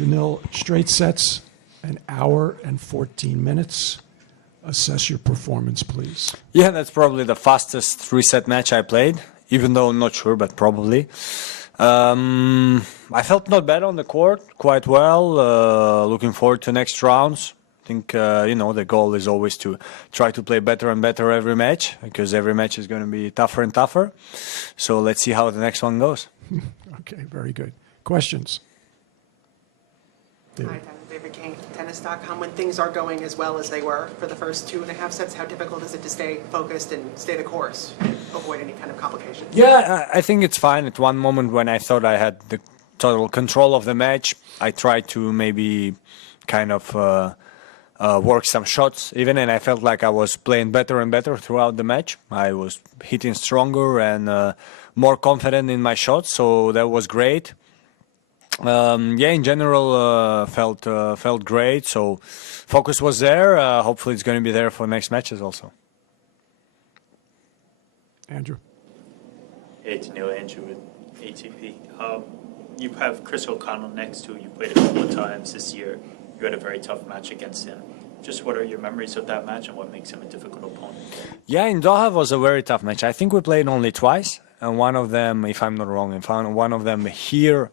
Daniil, straight sets, an hour and 14 minutes. Assess your performance, please. Yeah, that's probably the fastest three-set match I played, even though I'm not sure, but probably. I felt not bad on the court, quite well. Looking forward to next rounds. I think, the goal is always to try to play better and better every match, because every match is going to be tougher and tougher. So let's see how the next one goes. Okay, very good. Questions? Hi, David King, Tennis.com. When things are going as well as they were for the first 2.5 sets, how difficult is it to stay focused and stay the course, avoid any kind of complications? Yeah, I think it's fine. At one moment when I thought I had the total control of the match, I tried to maybe kind of work some shots even, and I felt like I was playing better and better throughout the match. I was hitting stronger and more confident in my shots, so that was great. In general, felt great. So focus was there. Hopefully it's going to be there for next matches also. Andrew. Hey, Daniil, Andrew with ATP. You have Chris O'Connell next to you. Played a couple of times this year. You had a very tough match against him. Just what are your memories of that match and what makes him a difficult opponent? Yeah, in Doha was a very tough match. I think we played only twice, and one of them, if I'm not wrong, one of them here.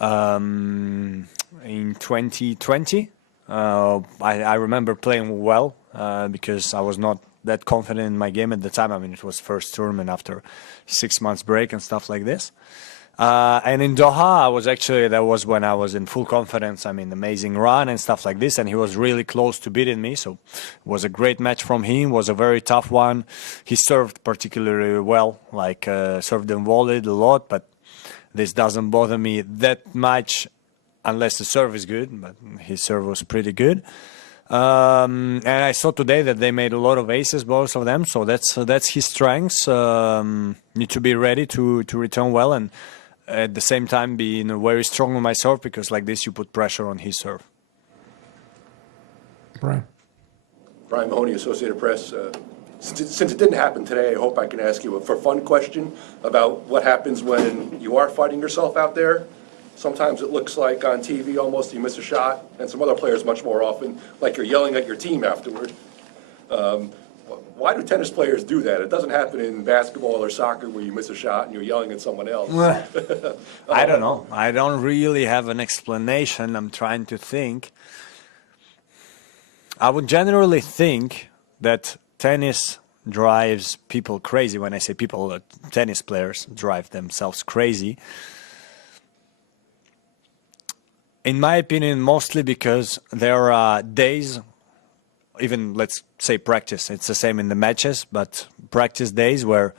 In 2020, I remember playing well because I was not that confident in my game at the time. I mean, it was first tournament after 6 months break and stuff like this. And in Doha, that was when I was in full confidence. I mean, amazing run and stuff like this. And he was really close to beating me. So it was a great match from him. It was a very tough one. He served particularly well, served and volleyed a lot, but this doesn't bother me that much unless the serve is good, but his serve was pretty good. And I saw today that they made a lot of aces, both of them, so that's his strengths. Need to be ready to return well and at the same time be very strong on my serve, because like this you put pressure on his serve. Brian. Brian Mahoney, Associated Press. Since it didn't happen today, I hope I can ask you a for fun question about what happens when you are fighting yourself out there. Sometimes it looks like on TV almost you miss a shot, and some other players much more often, like you're yelling at your team afterward. Why do tennis players do that? It doesn't happen in basketball or soccer where you miss a shot and you're yelling at someone else. I don't know. I don't really have an explanation. I'm trying to think. I would generally think that tennis drives people crazy. When I say people, tennis players drive themselves crazy. In my opinion, mostly because there are days, even let's say practice, it's the same in the matches, but practice days where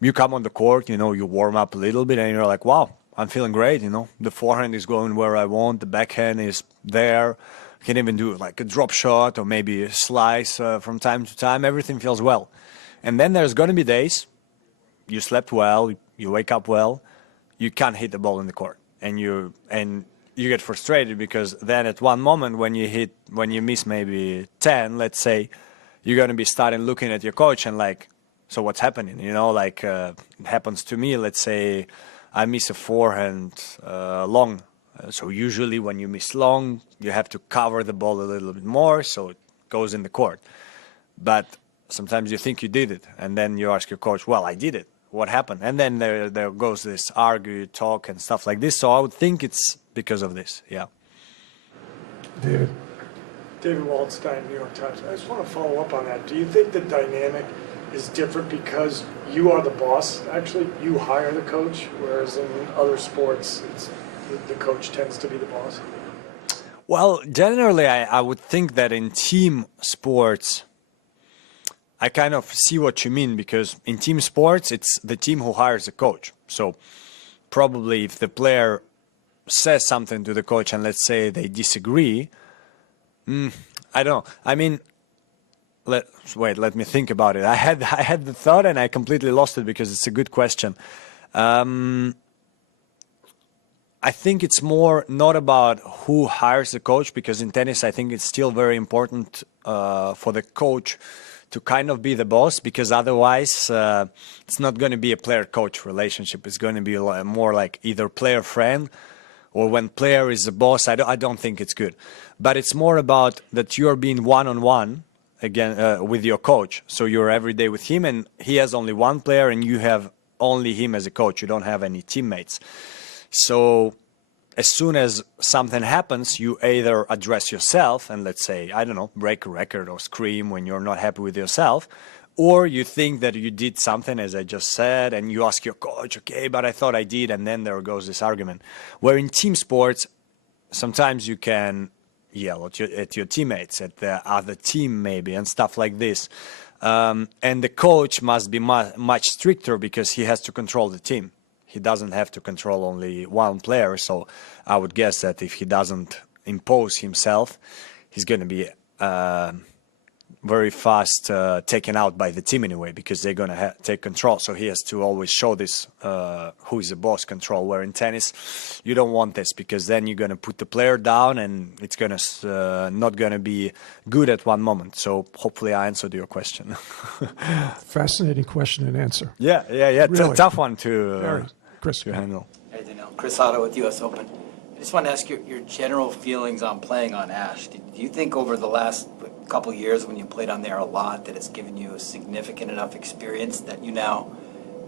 you come on the court, you warm up a little bit and you're like, wow, I'm feeling great, the forehand is going where I want, the backhand is there. I can even do like a drop shot or maybe a slice from time to time. Everything feels well. And then there's going to be days you slept well, you wake up well, you can't hit the ball in the court. And you get frustrated because then at one moment when you miss maybe 10, let's say, you're going to be starting looking at your coach and like, so what's happening? It happens to me. Let's say I miss a forehand long. So usually when you miss long, you have to cover the ball a little bit more so it goes in the court. But sometimes you think you did it, and then you ask your coach, well, I did it. What happened? And then there goes this argue, talk, and stuff like this. So I would think it's because of this, yeah. David. David Waldstein, New York Times. I just want to follow up on that. Do you think the dynamic is different because you are the boss? Actually, you hire the coach, whereas in other sports, the coach tends to be the boss? Well, generally, I would think that in team sports, I kind of see what you mean, because in team sports, it's the team who hires the coach. So probably if the player says something to the coach and let's say they disagree, I don't know. I mean, let me think about it. I had the thought and I completely lost it because it's a good question. I think it's more not about who hires the coach, because in tennis I think it's still very important for the coach to kind of be the boss, because otherwise it's not going to be a player-coach relationship. It's going to be more like either player-friend or when player is the boss, I don't think it's good. But it's more about that you're being one-on-one again with your coach. So you're every day with him, and he has only one player, and you have only him as a coach. You don't have any teammates. So as soon as something happens, you either address yourself and, let's say, I don't know, break a record or scream when you're not happy with yourself, or you think that you did something, as I just said, and you ask your coach, okay, but I thought I did, and then there goes this argument. Where in team sports, sometimes you can yell at your teammates, at the other team maybe, and stuff like this. And the coach must be much stricter because he has to control the team. He doesn't have to control only one player. So I would guess that if he doesn't impose himself, he's going to be very fast taken out by the team anyway, because they're going to take control. So he has to always show this who is the boss control, where in tennis you don't want this, because then you're going to put the player down and it's going to not going to be good at one moment. So hopefully I answered your question. Fascinating question and answer. Yeah. It's Really? a tough one to handle. Hey, Daniil. Chris Otto with US Open. I just want to ask your general feelings on playing on Ashe. Do you think over the last couple of years when you played on there a lot that it's given you a significant enough experience that you now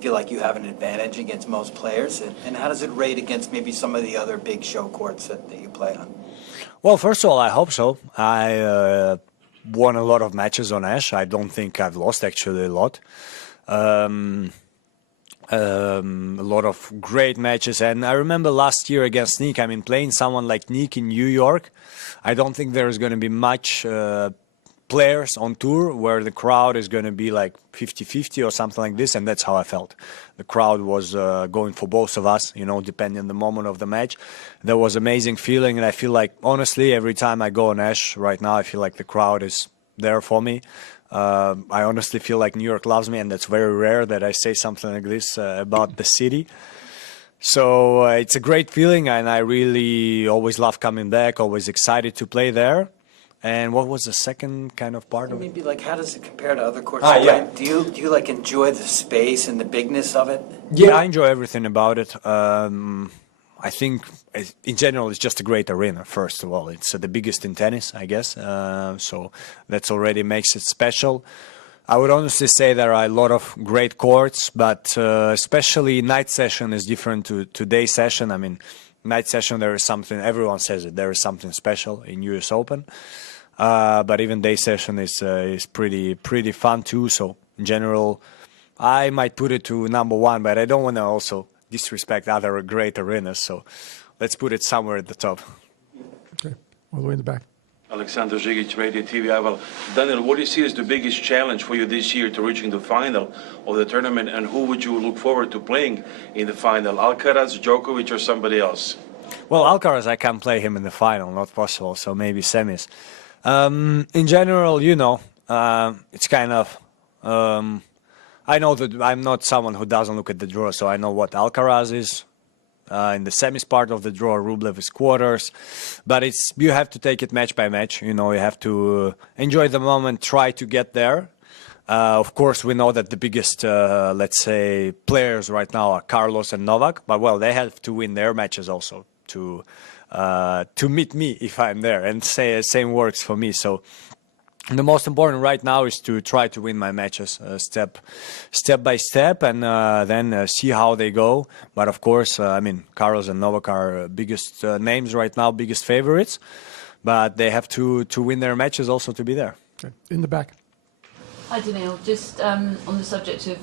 feel like you have an advantage against most players? And how does it rate against maybe some of the other big show courts that you play on? Well, first of all, I hope so. I won a lot of matches on Ashe. I don't think I've lost actually a lot. A lot of great matches, and I remember last year against Nick, I mean, playing someone like Nick in New York, I don't think there's going to be much players on tour where the crowd is going to be like 50-50 or something like this, and that's how I felt. The crowd was going for both of us, depending on the moment of the match. There was amazing feeling, and I feel like, honestly, every time I go on Ashe right now, I feel like the crowd is there for me. I honestly feel like New York loves me, and that's very rare that I say something like this about the city. So it's a great feeling, and I really always love coming back, always excited to play there. And what was the second kind of part of it? Maybe like how does it compare to other courts? Yeah. Do you like enjoy the space and the bigness of it? Yeah, I enjoy everything about it. I think, in general, it's just a great arena, first of all. It's the biggest in tennis, I guess, so that already makes it special. I would honestly say there are a lot of great courts, but especially night session is different to day session. I mean, night session, there is something, everyone says it, there is something special in US Open, but even day session is pretty fun too. So, in general, I might put it to number one, but I don't want to also disrespect other great arenas, so let's put it somewhere at the top. Okay, all the way in the back. Alexander Žigić, Radio TV. Well, Daniil, what do you see as the biggest challenge for you this year to reaching the final of the tournament, and who would you look forward to playing in the final, Alcaraz, Djokovic, or somebody else? Well, Alcaraz, I can't play him in the final, not possible, so maybe semis. In general, it's kind of... I know that I'm not someone who doesn't look at the draw, so I know what Alcaraz is in the semis part of the draw, Rublev is quarters, but you have to take it match by match. You have to enjoy the moment, try to get there. Of course, we know that the biggest, let's say, players right now are Carlos and Novak, but well, they have to win their matches also to meet me if I'm there, and same works for me. So. The most important right now is to try to win my matches step by step, and then see how they go. But of course, Carlos and Novak are biggest names right now, biggest favorites. But they have to win their matches also to be there. Okay, in the back. Hi, Daniil. Just on the subject of